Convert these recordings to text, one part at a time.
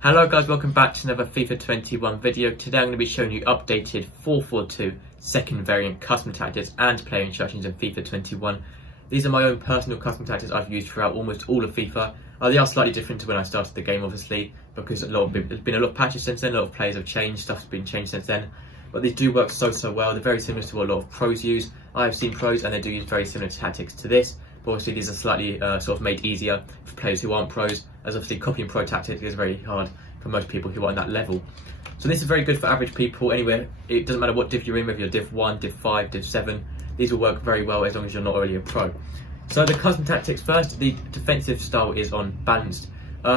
Hello guys, welcome back to another FIFA 21 video. Today I'm going to be showing you updated 4-4-2 second variant custom tactics and player instructions in FIFA 21. These are my own personal custom tactics I've used throughout almost all of FIFA. They are slightly different to when I started the game, obviously, because there's been a lot of patches since then, a lot of players have changed, stuff's been changed since then. But these do work so well. They're very similar to what a lot of pros use. I have seen pros and they do use very similar tactics to this. But obviously these are slightly sort of made easier for players who aren't pros, as obviously copying pro tactics is very hard for most people who are on that level. So this is very good for average people anywhere. It doesn't matter what div you're in, whether you're div 1, div 5, div 7. These will work very well as long as you're not already a pro. So the custom tactics first, the defensive style is on balanced.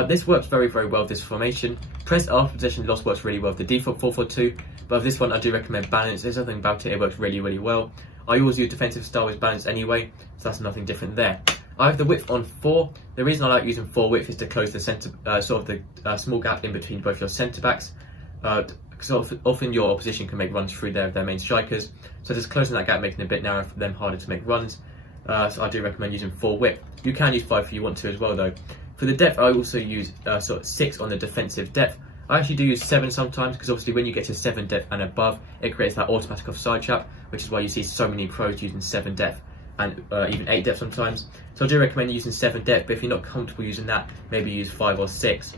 This works very well, this formation. Press after possession loss works really well with the default 4-4-2, but with this one I do recommend balanced. There's something about it, it works really well. I always use defensive style as balanced anyway, so that's nothing different there. I have the width on 4. The reason I like using 4 width is to close the centre, small gap in between both your centre backs. Because often your opposition can make runs through their main strikers, so just closing that gap, making it a bit narrower for them, harder to make runs. So I do recommend using 4 width. You can use 5 if you want to as well though. For the depth, I also use 6 on the defensive depth. I actually do use 7 sometimes, because obviously when you get to 7 depth and above, it creates that automatic offside trap, which is why you see so many pros using 7 depth and even 8 depth sometimes. So I do recommend using 7 depth, but if you're not comfortable using that, maybe use 5 or 6.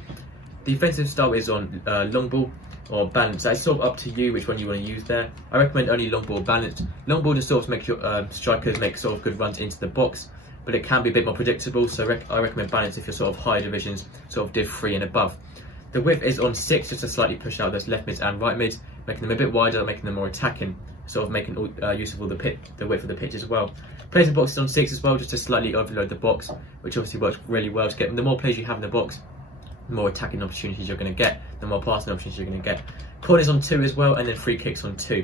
The defensive style is on long ball or balanced. It's sort of up to you which one you want to use there. I recommend only long ball balanced. Long ball just sort of makes your strikers make sort of good runs into the box, but it can be a bit more predictable, so I recommend balanced if you're sort of higher divisions, sort of div 3 and above. The width is on 6, just to slightly push out those left mids and right mids, making them a bit wider, making them more attacking, sort of making use of all the width of the pitch as well. Players in box is on 6 as well, just to slightly overload the box, which obviously works really well to get. The more players you have in the box, the more attacking opportunities you're going to get, the more passing opportunities you're going to get. Corners on 2 as well, and then free kicks on 2.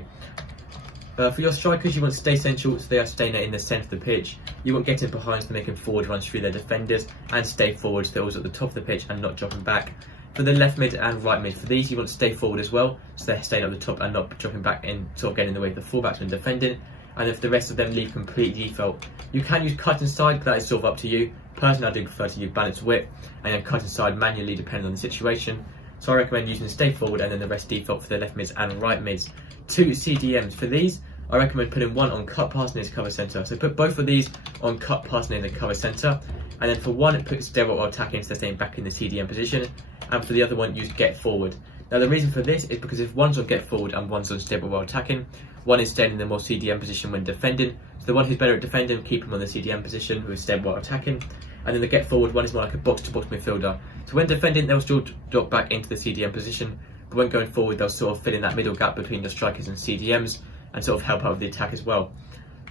For your strikers, you want to stay central, so they are staying in the centre of the pitch. You want getting behind, so making forward runs through their defenders, and stay forward, so they're always at the top of the pitch and not dropping back. For the left mid and right mid, for these you want to stay forward as well, so they're staying at the top and not dropping back and sort of getting in the way of the fullbacks when defending. And if the rest of them leave complete default, you can use cut inside, but that is sort of up to you. Personally, I do prefer to use balanced width and then cut inside manually depending on the situation. So I recommend using stay forward and then the rest default for the left mids and right mids. 2 CDMs. For these, I recommend putting one on cut pass near the cover centre. So put both of these on cut pass near the cover centre, and then for one it puts steroid while attacking, so they're staying back in the CDM position, and for the other one use get forward. Now the reason for this is because if one's on get forward and one's on stable while attacking, one is staying in the more CDM position when defending. So the one who's better at defending, keep him on the CDM position, who is stable while attacking. And then the get forward one is more like a box to box midfielder. So when defending, they'll still drop back into the CDM position, but when going forward, they'll sort of fill in that middle gap between the strikers and CDMs and sort of help out with the attack as well.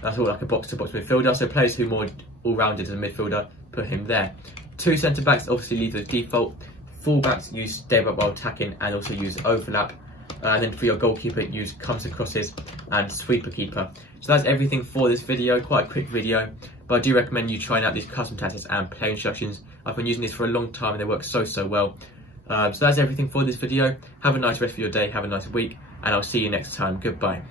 That's all like a box to box midfielder. So players who are more all rounded as a midfielder, put him there. 2 centre backs obviously leave the default. Fullbacks use stable while attacking and also use overlap. And then for your goalkeeper, use comes and crosses and sweeper keeper. So that's everything for this video, quite a quick video, but I do recommend you trying out these custom tactics and play instructions. I've been using these for a long time and they work so well. So that's everything for this video. Have a nice rest of your day, have a nice week, and I'll see you next time. Goodbye.